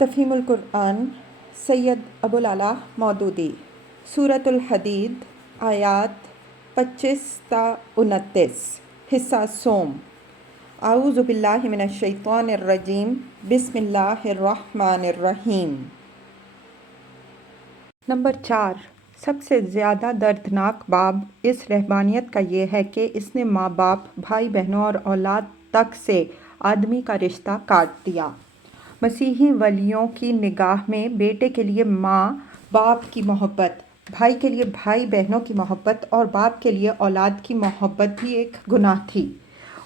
تفہیم القرآن سید ابوالعلا مودودی سورۃ الحدید آیات 25 تا 29 حصہ سوم۔ اعوذ باللہ من الشیطان الرجیم بسم اللہ الرحمن الرحیم۔ نمبر 4، سب سے زیادہ دردناک باب اس رہبانیت کا یہ ہے کہ اس نے ماں باپ، بھائی بہنوں اور اولاد تک سے آدمی کا رشتہ کاٹ دیا۔ مسیحی ولیوں کی نگاہ میں بیٹے کے لیے ماں باپ کی محبت، بھائی کے لیے بھائی بہنوں کی محبت اور باپ کے لیے اولاد کی محبت بھی ایک گناہ تھی۔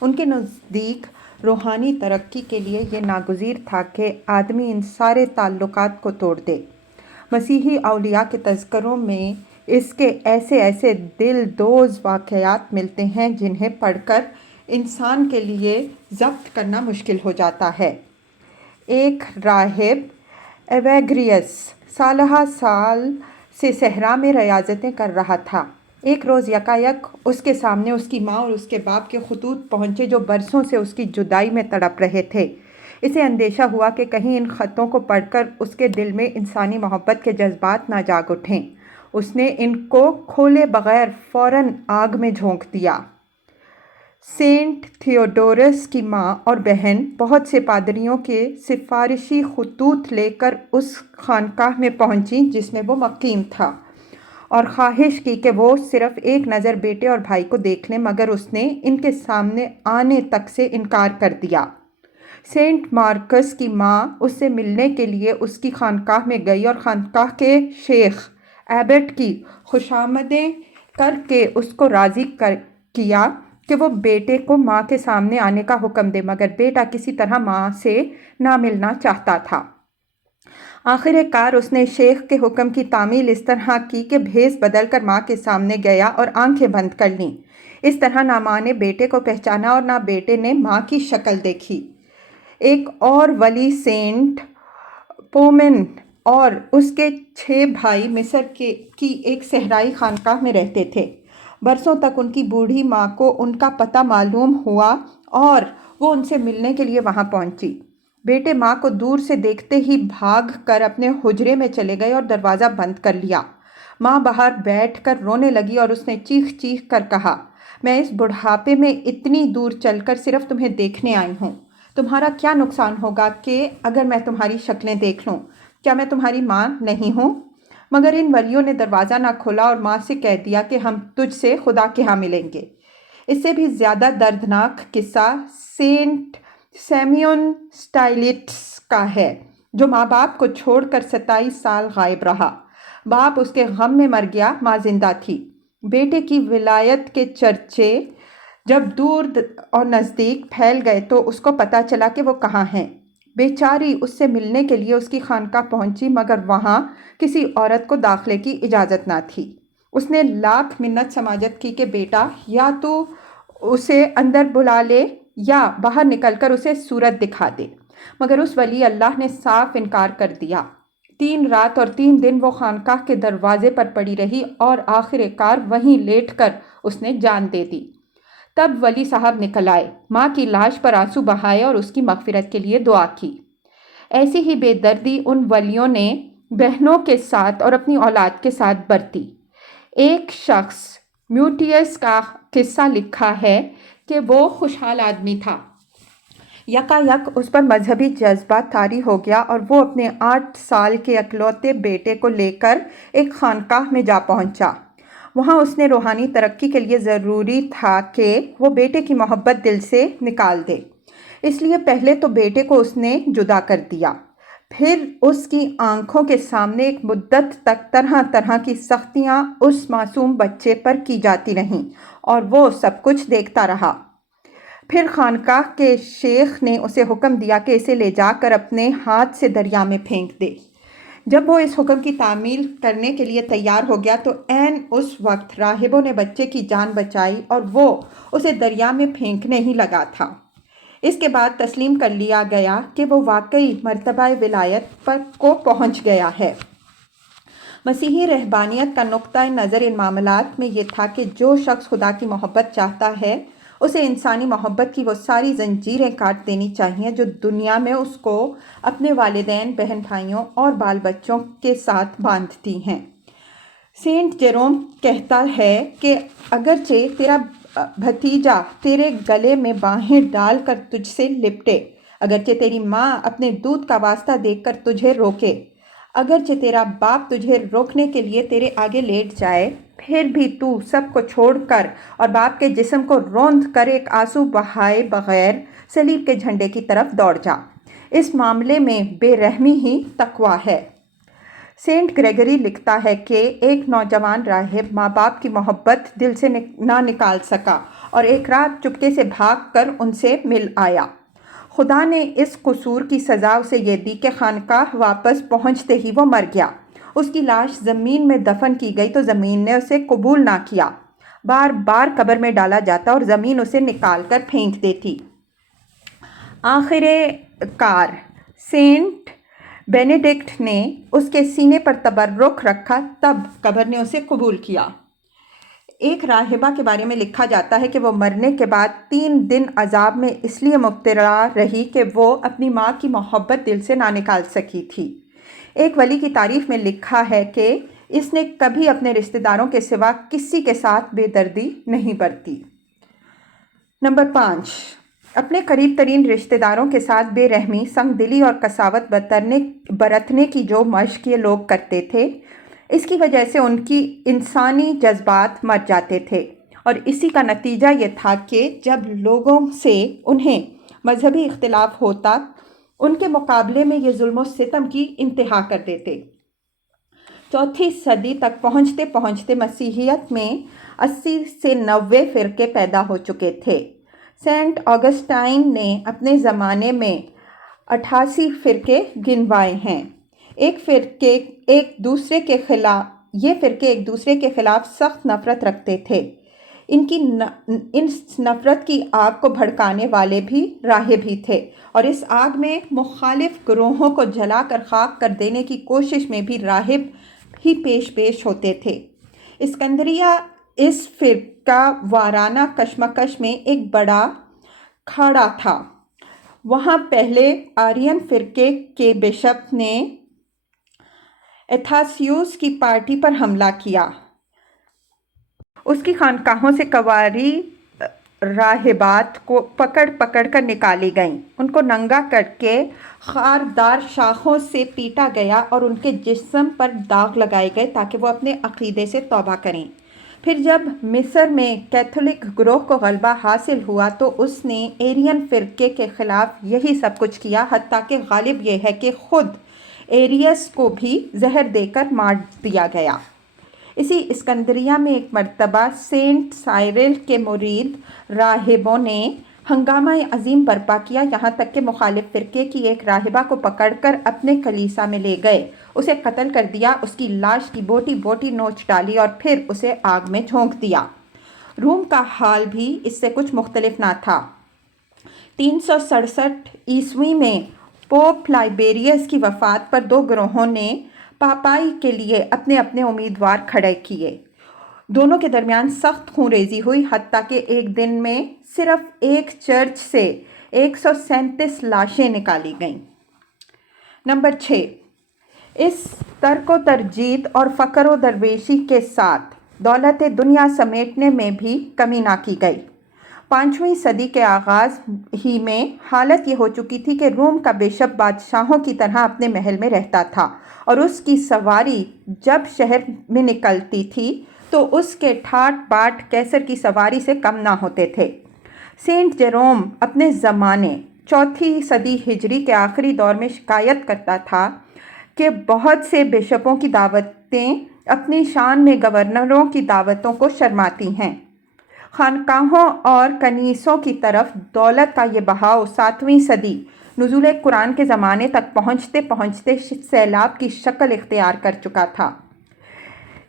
ان کے نزدیک روحانی ترقی کے لیے یہ ناگزیر تھا کہ آدمی ان سارے تعلقات کو توڑ دے۔ مسیحی اولیاء کے تذکروں میں اس کے ایسے ایسے دل دوز واقعات ملتے ہیں جنہیں پڑھ کر انسان کے لیے ضبط کرنا مشکل ہو جاتا ہے۔ ایک راہب ایویگریس سالہ سال سے صحرا میں ریاضتیں کر رہا تھا۔ ایک روز یکایک اس کے سامنے اس کی ماں اور اس کے باپ کے خطوط پہنچے جو برسوں سے اس کی جدائی میں تڑپ رہے تھے۔ اسے اندیشہ ہوا کہ کہیں ان خطوں کو پڑھ کر اس کے دل میں انسانی محبت کے جذبات نہ جاگ اٹھیں۔ اس نے ان کو کھولے بغیر فوراً آگ میں جھونک دیا۔ سینٹ تھیوڈورس کی ماں اور بہن بہت سے پادریوں کے سفارشی خطوط لے کر اس خانقاہ میں پہنچیں جس میں وہ مقیم تھا، اور خواہش کی کہ وہ صرف ایک نظر بیٹے اور بھائی کو دیکھ لیں، مگر اس نے ان کے سامنے آنے تک سے انکار کر دیا۔ سینٹ مارکس کی ماں اس سے ملنے کے لیے اس کی خانقاہ میں گئی اور خانقاہ کے شیخ ایبٹ کی خوشامدیں کر کے اس کو راضی کیا کہ وہ بیٹے کو ماں کے سامنے آنے کا حکم دے، مگر بیٹا کسی طرح ماں سے نہ ملنا چاہتا تھا۔ آخر کار اس نے شیخ کے حکم کی تعمیل اس طرح کی کہ بھیس بدل کر ماں کے سامنے گیا اور آنکھیں بند کر لیں۔ اس طرح نہ ماں نے بیٹے کو پہچانا اور نہ بیٹے نے ماں کی شکل دیکھی۔ ایک اور ولی سینٹ پومن اور اس کے 6 بھائی مصر کی ایک صحرائی خانقاہ میں رہتے تھے۔ برسوں تک ان کی بوڑھی ماں کو ان کا پتہ معلوم ہوا اور وہ ان سے ملنے کے لیے وہاں پہنچی۔ بیٹے ماں کو دور سے دیکھتے ہی بھاگ کر اپنے حجرے میں چلے گئے اور دروازہ بند کر لیا۔ ماں باہر بیٹھ کر رونے لگی اور اس نے چیخ چیخ کر کہا، میں اس بڑھاپے میں اتنی دور چل کر صرف تمہیں دیکھنے آئی ہوں۔ تمہارا کیا نقصان ہوگا کہ اگر میں تمہاری شکلیں دیکھ لوں؟ کیا میں تمہاری ماں نہیں ہوں؟ مگر ان ولیوں نے دروازہ نہ کھولا اور ماں سے کہہ دیا کہ ہم تجھ سے خدا کے ہاں ملیں گے۔ اس سے بھی زیادہ دردناک قصہ سینٹ سیمیون سٹائلٹس کا ہے، جو ماں باپ کو چھوڑ کر 27 سال غائب رہا۔ باپ اس کے غم میں مر گیا، ماں زندہ تھی۔ بیٹے کی ولایت کے چرچے جب دور اور نزدیک پھیل گئے تو اس کو پتہ چلا کہ وہ کہاں ہیں۔ بیچاری اس سے ملنے کے لیے اس کی خانقاہ پہنچی، مگر وہاں کسی عورت کو داخلے کی اجازت نہ تھی۔ اس نے لاکھ منت سماجت کی کہ بیٹا یا تو اسے اندر بلا لے یا باہر نکل کر اسے صورت دکھا دے، مگر اس ولی اللہ نے صاف انکار کر دیا۔ 3 رات اور 3 دن وہ خانقاہ کے دروازے پر پڑی رہی اور آخر کار وہیں لیٹ کر اس نے جان دے دی۔ تب ولی صاحب نکل آئے، ماں کی لاش پر آنسو بہائے اور اس کی مغفرت کے لیے دعا کی۔ ایسی ہی بے دردی ان ولیوں نے بہنوں کے ساتھ اور اپنی اولاد کے ساتھ برتی۔ ایک شخص میوٹیس کا قصہ لکھا ہے کہ وہ خوشحال آدمی تھا۔ یکایک اس پر مذہبی جذبہ طاری ہو گیا اور وہ اپنے 8 سال کے اکلوتے بیٹے کو لے کر ایک خانقاہ میں جا پہنچا۔ وہاں اس نے روحانی ترقی کے لیے ضروری تھا کہ وہ بیٹے کی محبت دل سے نکال دے، اس لیے پہلے تو بیٹے کو اس نے جدا کر دیا، پھر اس کی آنکھوں کے سامنے ایک مدت تک طرح طرح کی سختیاں اس معصوم بچے پر کی جاتی رہیں اور وہ سب کچھ دیکھتا رہا۔ پھر خانقاہ کے شیخ نے اسے حکم دیا کہ اسے لے جا کر اپنے ہاتھ سے دریا میں پھینک دے۔ جب وہ اس حکم کی تعمیل کرنے کے لیے تیار ہو گیا تو عین اس وقت راہبوں نے بچے کی جان بچائی اور وہ اسے دریا میں پھینکنے ہی لگا تھا۔ اس کے بعد تسلیم کر لیا گیا کہ وہ واقعی مرتبہ ولایت کو پہنچ گیا ہے۔ مسیحی رہبانیت کا نقطہ نظر ان معاملات میں یہ تھا کہ جو شخص خدا کی محبت چاہتا ہے اسے انسانی محبت کی وہ ساری زنجیریں کاٹ دینی چاہیے جو دنیا میں اس کو اپنے والدین، بہن بھائیوں اور بال بچوں کے ساتھ باندھتی ہیں۔ سینٹ جیروم کہتا ہے کہ اگرچہ تیرا بھتیجا تیرے گلے میں باہیں ڈال کر تجھ سے لپٹے، اگرچہ تیری ماں اپنے دودھ کا واسطہ دیکھ کر تجھے روکے، اگرچہ تیرا باپ تجھے روکنے کے لیے تیرے آگے لیٹ جائے، پھر بھی تو سب کو چھوڑ کر اور باپ کے جسم کو روند کر ایک آنسو بہائے بغیر صلیب کے جھنڈے کی طرف دوڑ جا۔ اس معاملے میں بے رحمی ہی تقویٰ ہے۔ سینٹ گریگری لکھتا ہے کہ ایک نوجوان راہب ماں باپ کی محبت دل سے نہ نکال سکا اور ایک رات چپکے سے بھاگ کر ان سے مل آیا۔ خدا نے اس قصور کی سزا اسے یہ دی کہ خانقاہ واپس پہنچتے ہی وہ مر گیا۔ اس کی لاش زمین میں دفن کی گئی تو زمین نے اسے قبول نہ کیا۔ بار بار قبر میں ڈالا جاتا اور زمین اسے نکال کر پھینک دیتی۔ آخر کار سینٹ بینیڈکٹ نے اس کے سینے پر تبرک رکھا، تب قبر نے اسے قبول کیا۔ ایک راہبہ کے بارے میں لکھا جاتا ہے کہ وہ مرنے کے بعد 3 دن عذاب میں اس لیے مبتلا رہی کہ وہ اپنی ماں کی محبت دل سے نہ نکال سکی تھی۔ ایک ولی کی تعریف میں لکھا ہے کہ اس نے کبھی اپنے رشتہ داروں کے سوا کسی کے ساتھ بے دردی نہیں برتی۔ نمبر 5، اپنے قریب ترین رشتہ داروں کے ساتھ بے رحمی، سنگ دلی اور قساوت برتنے کی جو مشق یہ لوگ کرتے تھے، اس کی وجہ سے ان کی انسانی جذبات مر جاتے تھے، اور اسی کا نتیجہ یہ تھا کہ جب لوگوں سے انہیں مذہبی اختلاف ہوتا، ان کے مقابلے میں یہ ظلم و ستم کی انتہا کر دیتے۔ 4 صدی تک پہنچتے پہنچتے مسیحیت میں 80 سے 90 فرقے پیدا ہو چکے تھے۔ سینٹ آگسٹائن نے اپنے زمانے میں 88 فرقے گنوائے ہیں۔ یہ فرقے ایک دوسرے کے خلاف سخت نفرت رکھتے تھے۔ ان نفرت کی آگ کو بھڑکانے والے بھی راہب ہی تھے، اور اس آگ میں مخالف گروہوں کو جلا کر خاک کر دینے کی کوشش میں بھی راہب ہی پیش ہوتے تھے۔ اسکندریہ اس فرقہ وارانہ کشمکش میں ایک بڑا کھاڑا تھا۔ وہاں پہلے آرین فرقے کے بشپ نے ایتھاسیوس کی پارٹی پر حملہ کیا۔ اس کی خانقاہوں سے کنواری راہبات کو پکڑ کر نکالی گئیں، ان کو ننگا کر کے خاردار شاخوں سے پیٹا گیا اور ان کے جسم پر داغ لگائے گئے تاکہ وہ اپنے عقیدے سے توبہ کریں۔ پھر جب مصر میں کیتھولک گروہ کو غلبہ حاصل ہوا تو اس نے ایرین فرقے کے خلاف یہی سب کچھ کیا، حتیٰ کہ غالب یہ ہے کہ خود ایریس کو بھی زہر دے کر مار دیا گیا۔ اسی اسکندریہ میں ایک مرتبہ سینٹ سائرل کے مرید راہبوں نے ہنگامہ عظیم برپا کیا، یہاں تک کہ مخالف فرقے کی ایک راہبہ کو پکڑ کر اپنے کلیسا میں لے گئے، اسے قتل کر دیا، اس کی لاش کی بوٹی بوٹی نوچ ڈالی اور پھر اسے آگ میں جھونک دیا۔ روم کا حال بھی اس سے کچھ مختلف نہ تھا۔ 367 عیسوی میں پوپ لائبیریس کی وفات پر 2 گروہوں نے پاپائی کے لیے اپنے اپنے امیدوار کھڑے کیے۔ دونوں کے درمیان سخت خون ریزی ہوئی، حتیٰ کہ ایک دن میں صرف ایک چرچ سے 137 لاشیں نکالی گئیں۔ نمبر 6، اس ترک و ترجید اور فقر و درویشی کے ساتھ دولت دنیا سمیٹنے میں بھی کمی نہ کی گئی۔ 5ویں صدی کے آغاز ہی میں حالت یہ ہو چکی تھی کہ روم کا بشپ بادشاہوں کی طرح اپنے محل میں رہتا تھا، اور اس کی سواری جب شہر میں نکلتی تھی تو اس کے ٹھاٹ باٹ کیسر کی سواری سے کم نہ ہوتے تھے۔ سینٹ جیروم اپنے زمانے 4 صدی ہجری کے آخری دور میں شکایت کرتا تھا کہ بہت سے بشپوں کی دعوتیں اپنی شان میں گورنروں کی دعوتوں کو شرماتی ہیں۔ خانقاہوں اور کنیسوں کی طرف دولت کا یہ بہاؤ 7ویں صدی نزول قرآن کے زمانے تک پہنچتے پہنچتے سیلاب کی شکل اختیار کر چکا تھا۔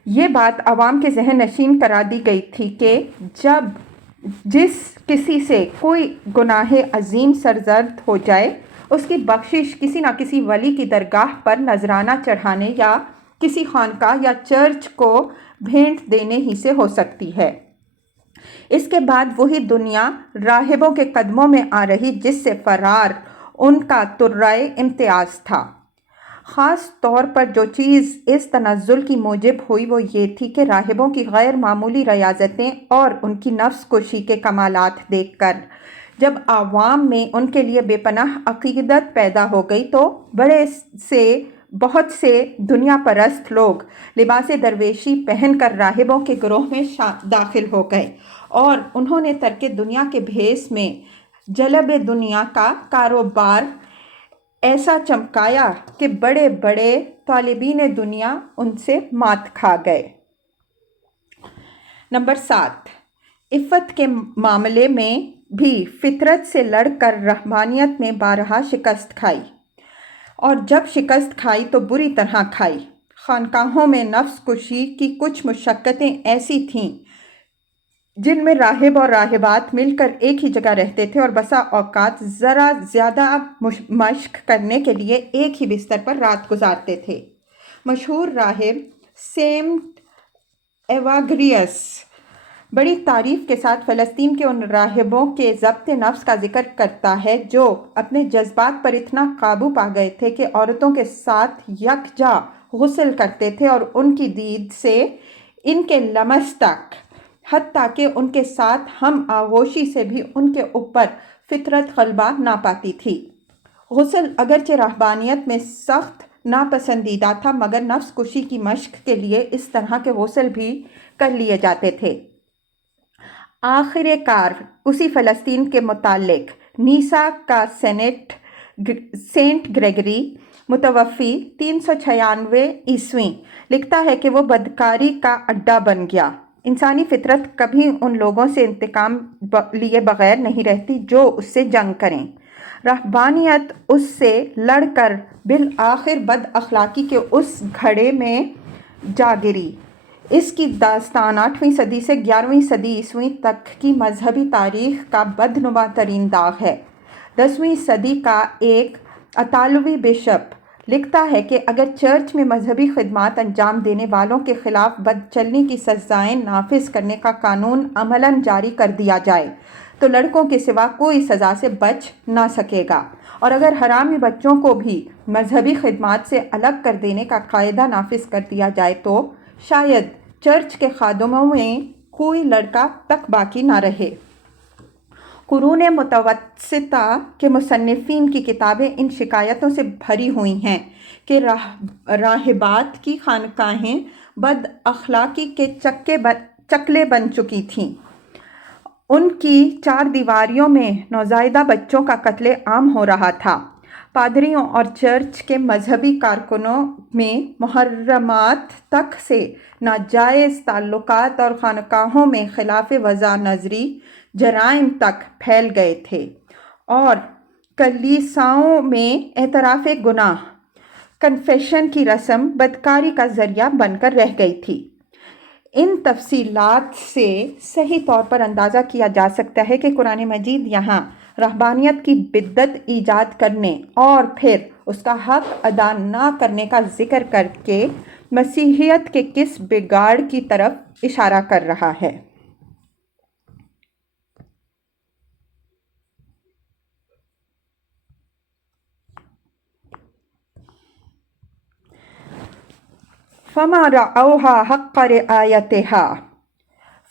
یہ بات عوام کے ذہن نشین کرا دی گئی تھی کہ جس کسی سے کوئی گناہ عظیم سرزد ہو جائے، اس کی بخشش کسی نہ کسی ولی کی درگاہ پر نذرانہ چڑھانے یا کسی خانقاہ یا چرچ کو بھیٹ دینے ہی سے ہو سکتی ہے۔ اس کے بعد وہی دنیا راہبوں کے قدموں میں آ رہی جس سے فرار ان کا ترائے امتیاز تھا۔ خاص طور پر جو چیز اس تنزل کی موجب ہوئی وہ یہ تھی کہ راہبوں کی غیر معمولی ریاضتیں اور ان کی نفس کشی کے کمالات دیکھ کر جب عوام میں ان کے لیے بے پناہ عقیدت پیدا ہو گئی تو بہت سے دنیا پرست لوگ لباس درویشی پہن کر راہبوں کے گروہ میں داخل ہو گئے اور انہوں نے ترک دنیا کے بھیس میں جلب دنیا کا کاروبار ایسا چمکایا کہ بڑے بڑے طالبین دنیا ان سے مات کھا گئے۔ نمبر 7، عفت کے معاملے میں بھی فطرت سے لڑ کر رہبانیت میں بارہا شکست کھائی، اور جب شکست کھائی تو بری طرح کھائی۔ خانقاہوں میں نفس کشی کی کچھ مشقتیں ایسی تھیں جن میں راہب اور راہبات مل کر ایک ہی جگہ رہتے تھے اور بسا اوقات ذرا زیادہ مشق کرنے کے لیے ایک ہی بستر پر رات گزارتے تھے۔ مشہور راہب سینٹ ایواگریس بڑی تعریف کے ساتھ فلسطین کے ان راہبوں کے ضبط نفس کا ذکر کرتا ہے جو اپنے جذبات پر اتنا قابو پا گئے تھے کہ عورتوں کے ساتھ یکجا غسل کرتے تھے اور ان کی دید سے ان کے لمس تک، حتیٰ کہ ان کے ساتھ ہم آغوشی سے بھی ان کے اوپر فطرت غلبہ نہ پاتی تھی۔ غسل اگرچہ رہبانیت میں سخت ناپسندیدہ تھا مگر نفس کشی کی مشق کے لیے اس طرح کے غسل بھی کر لیے جاتے تھے۔ آخر کار اسی فلسطین کے متعلق نیسا کا سینٹ گریگری متوفی 396 عیسوی لکھتا ہے کہ وہ بدکاری کا اڈا بن گیا۔ انسانی فطرت کبھی ان لوگوں سے انتقام لیے بغیر نہیں رہتی جو اس سے جنگ کریں۔ رہبانیت اس سے لڑ کر بالآخر بد اخلاقی کے اس گھڑے میں جا گری۔ اس کی داستان 8ویں صدی سے 11ویں صدی عیسوی تک کی مذہبی تاریخ کا بدنما ترین داغ ہے۔ 10ویں صدی کا ایک اطالوی بشپ لکھتا ہے کہ اگر چرچ میں مذہبی خدمات انجام دینے والوں کے خلاف بد چلنی کی سزائیں نافذ کرنے کا قانون عملاً جاری کر دیا جائے تو لڑکوں کے سوا کوئی سزا سے بچ نہ سکے گا، اور اگر حرامی بچوں کو بھی مذہبی خدمات سے الگ کر دینے کا قاعدہ نافذ کر دیا جائے تو شاید چرچ کے خادموں میں کوئی لڑکا تک باقی نہ رہے۔ قرون متوسطہ کے مصنفین کی کتابیں ان شکایتوں سے بھری ہوئی ہیں کہ راہبات کی خانقاہیں بد اخلاقی کے چکلے بن چکی تھیں۔ ان کی چار دیواریوں میں نوزائیدہ بچوں کا قتل عام ہو رہا تھا۔ پادریوں اور چرچ کے مذہبی کارکنوں میں محرمات تک سے ناجائز تعلقات اور خانقاہوں میں خلاف وضع نظری جرائم تک پھیل گئے تھے، اور کلیساؤں میں اعتراف گناہ کنفیشن کی رسم بدکاری کا ذریعہ بن کر رہ گئی تھی۔ ان تفصیلات سے صحیح طور پر اندازہ کیا جا سکتا ہے کہ قرآن مجید یہاں رہبانیت کی بدعت ایجاد کرنے اور پھر اس کا حق ادا نہ کرنے کا ذکر کر کے مسیحیت کے کس بگاڑ کی طرف اشارہ کر رہا ہے۔ فَمَا رَعَوْهَا حَقَّ رِعَایَتِهَا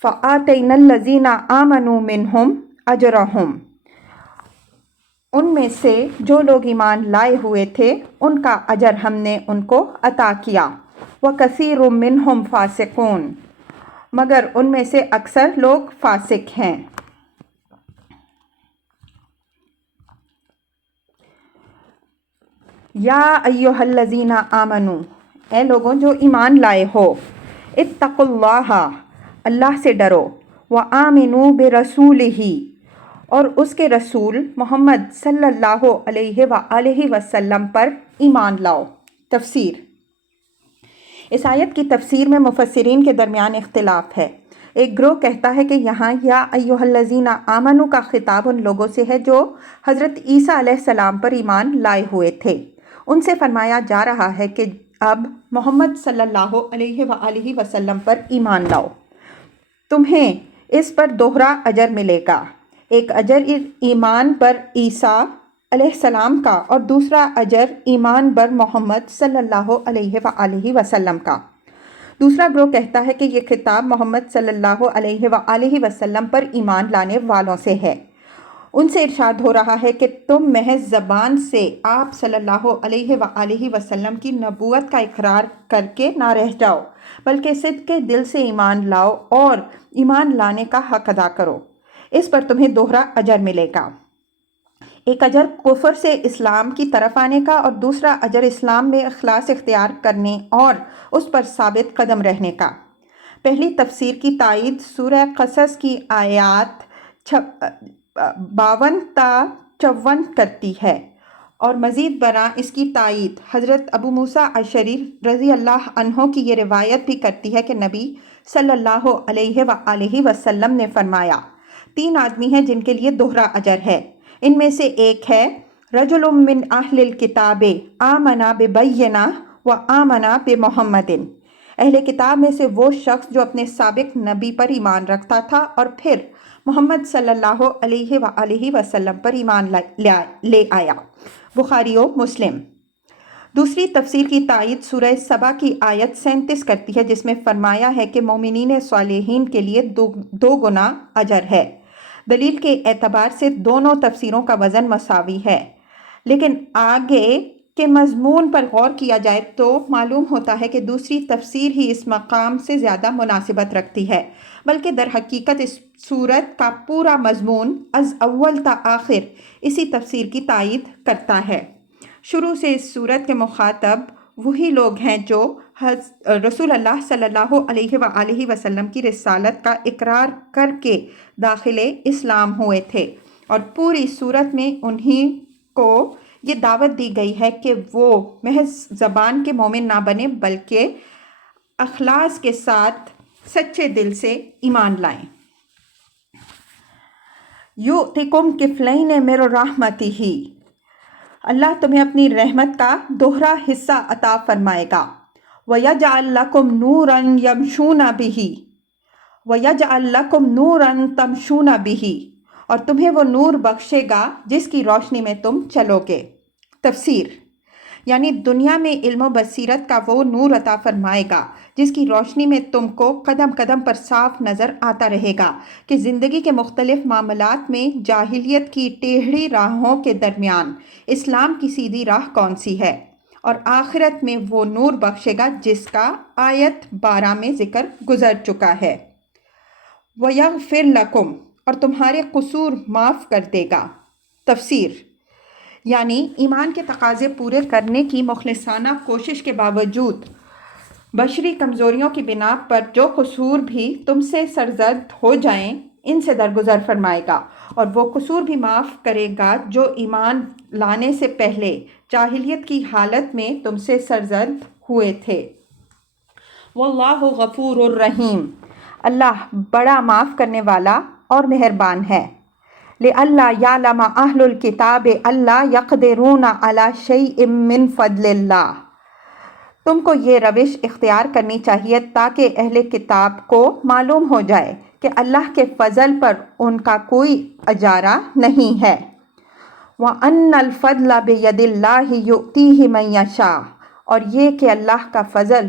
فَآتَيْنَا الَّذِينَ آمَنُوا مِنْهُمْ أَجْرَهُمْ۔ ان میں سے جو لوگ ایمان لائے ہوئے تھے ان کا اجر ہم نے ان کو عطا کیا۔ وَكَثِيرٌ مِّنْهُمْ فَاسِقُونَ، مگر ان میں سے اکثر لوگ فاسق ہیں۔ یا ایھا الذین آمنوا، اے لوگوں جو ایمان لائے ہو، اتقوا اللہ، اللہ سے ڈرو، وآمنوا برسولہ، اور اس کے رسول محمد صلی اللہ علیہ وآلہ وسلم پر ایمان لاؤ۔ تفسیر۔ اس آیت کی تفسیر میں مفسرین کے درمیان اختلاف ہے۔ ایک گروہ کہتا ہے کہ یہاں یا ایھا الذین آمنوا کا خطاب ان لوگوں سے ہے جو حضرت عیسیٰ علیہ السلام پر ایمان لائے ہوئے تھے۔ ان سے فرمایا جا رہا ہے کہ اب محمد صلی اللہ علیہ وآلہ وسلم پر ایمان لاؤ۔ تمہیں اس پر دوہرا اجر ملے گا، ایک اجر ایمان پر عیسیٰ علیہ السلام کا اور دوسرا اجر ایمان پر محمد صلی اللہ علیہ وآلہ وسلم کا۔ دوسرا گروہ کہتا ہے کہ یہ خطاب محمد صلی اللہ علیہ وآلہ وسلم پر ایمان لانے والوں سے ہے۔ ان سے ارشاد ہو رہا ہے کہ تم محض زبان سے آپ صلی اللہ علیہ وآلہ وسلم کی نبوت کا اقرار کر کے نہ رہ جاؤ، بلکہ صدق کے دل سے ایمان لاؤ اور ایمان لانے کا حق ادا کرو، اس پر تمہیں دوہرا اجر ملے گا، ایک اجر کفر سے اسلام کی طرف آنے کا اور دوسرا اجر اسلام میں اخلاص اختیار کرنے اور اس پر ثابت قدم رہنے کا۔ پہلی تفسیر کی تائید سورہ قصص کی آیات 52 تا 54 کرتی ہے، اور مزید برآں اس کی تائید حضرت ابو موسیٰ اشعری رضی اللہ عنہ کی یہ روایت بھی کرتی ہے کہ نبی صلی اللہ علیہ وآلہ وسلم نے فرمایا، 3 آدمی ہیں جن کے لیے دوہرا اجر ہے، ان میں سے ایک ہے رجل من اہل الکتاب آمن ببینہ و آمن بمحمد، اہل کتاب میں سے وہ شخص جو اپنے سابق نبی پر ایمان رکھتا تھا اور پھر محمد صلی اللہ علیہ وآلہ وسلم پر ایمان لے آیا، بخاری و مسلم۔ دوسری تفسیر کی تائید سورہ سبا کی آیت 37 کرتی ہے، جس میں فرمایا ہے کہ مومنین صالحین کے لیے 2 گنا اجر ہے۔ دلیل کے اعتبار سے دونوں تفسیروں کا وزن مساوی ہے، لیکن آگے کے مضمون پر غور کیا جائے تو معلوم ہوتا ہے کہ دوسری تفسیر ہی اس مقام سے زیادہ مناسبت رکھتی ہے، بلکہ در حقیقت اس سورت کا پورا مضمون از اول تا آخر اسی تفسیر کی تائید کرتا ہے۔ شروع سے اس سورت کے مخاطب وہی لوگ ہیں جو رسول اللہ صلی اللہ علیہ وآلہ وسلم کی رسالت کا اقرار کر کے داخل اسلام ہوئے تھے، اور پوری سورت میں انہی کو یہ دعوت دی گئی ہے کہ وہ محض زبان کے مومن نہ بنے بلکہ اخلاص کے ساتھ سچے دل سے ایمان لائیں۔ یؤتکم کفلین من رحمتہ، اللہ تمہیں اپنی رحمت کا دوہرا حصہ عطا فرمائے گا۔ وَيَجْعَلْ لَكُمْ نُورًا يَمْشُونَ بِهِ، وَيَجْعَلْ لَكُمْ نُورًا تَمْشُونَ بِهِ، اور تمہیں وہ نور بخشے گا جس کی روشنی میں تم چلو گے۔ تفسیر یعنی دنیا میں علم و بصیرت کا وہ نور عطا فرمائے گا جس کی روشنی میں تم کو قدم قدم پر صاف نظر آتا رہے گا کہ زندگی کے مختلف معاملات میں جاہلیت کی ٹیڑھی راہوں کے درمیان اسلام کی سیدھی راہ کون سی ہے، اور آخرت میں وہ نور بخشے گا جس کا آیت 12 میں ذکر گزر چکا ہے۔ وَيَغْفِرْ لَكُمْ، اور تمہارے قصور معاف کر دے گا۔ تفسیر یعنی ایمان کے تقاضے پورے کرنے کی مخلصانہ کوشش کے باوجود بشری کمزوریوں کی بنا پر جو قصور بھی تم سے سرزد ہو جائیں ان سے درگزر فرمائے گا، اور وہ قصور بھی معاف کرے گا جو ایمان لانے سے پہلے جاہلیت کی حالت میں تم سے سرزد ہوئے تھے۔ واللہ غفور الرحیم، اللہ بڑا معاف کرنے والا اور مہربان ہے۔ لئلا یعلم اہل الکتاب الا یقدرون علی شیء من فضل اللہ، تم کو یہ روش اختیار کرنی چاہیے تاکہ اہل کتاب کو معلوم ہو جائے کہ اللہ کے فضل پر ان کا کوئی اجارہ نہیں ہے۔ وَأَنَّ الْفَضْلَ بِيَدِ اللَّهِ يُؤْتِيهِ مَن يَشَاءُ، اور یہ کہ اللہ کا فضل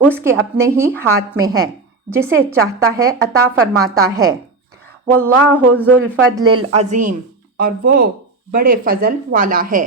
اس کے اپنے ہی ہاتھ میں ہے، جسے چاہتا ہے عطا فرماتا ہے۔ وَاللَّهُ ذُو الْفَضْلِ الْعَظِيمِ، اور وہ بڑے فضل والا ہے۔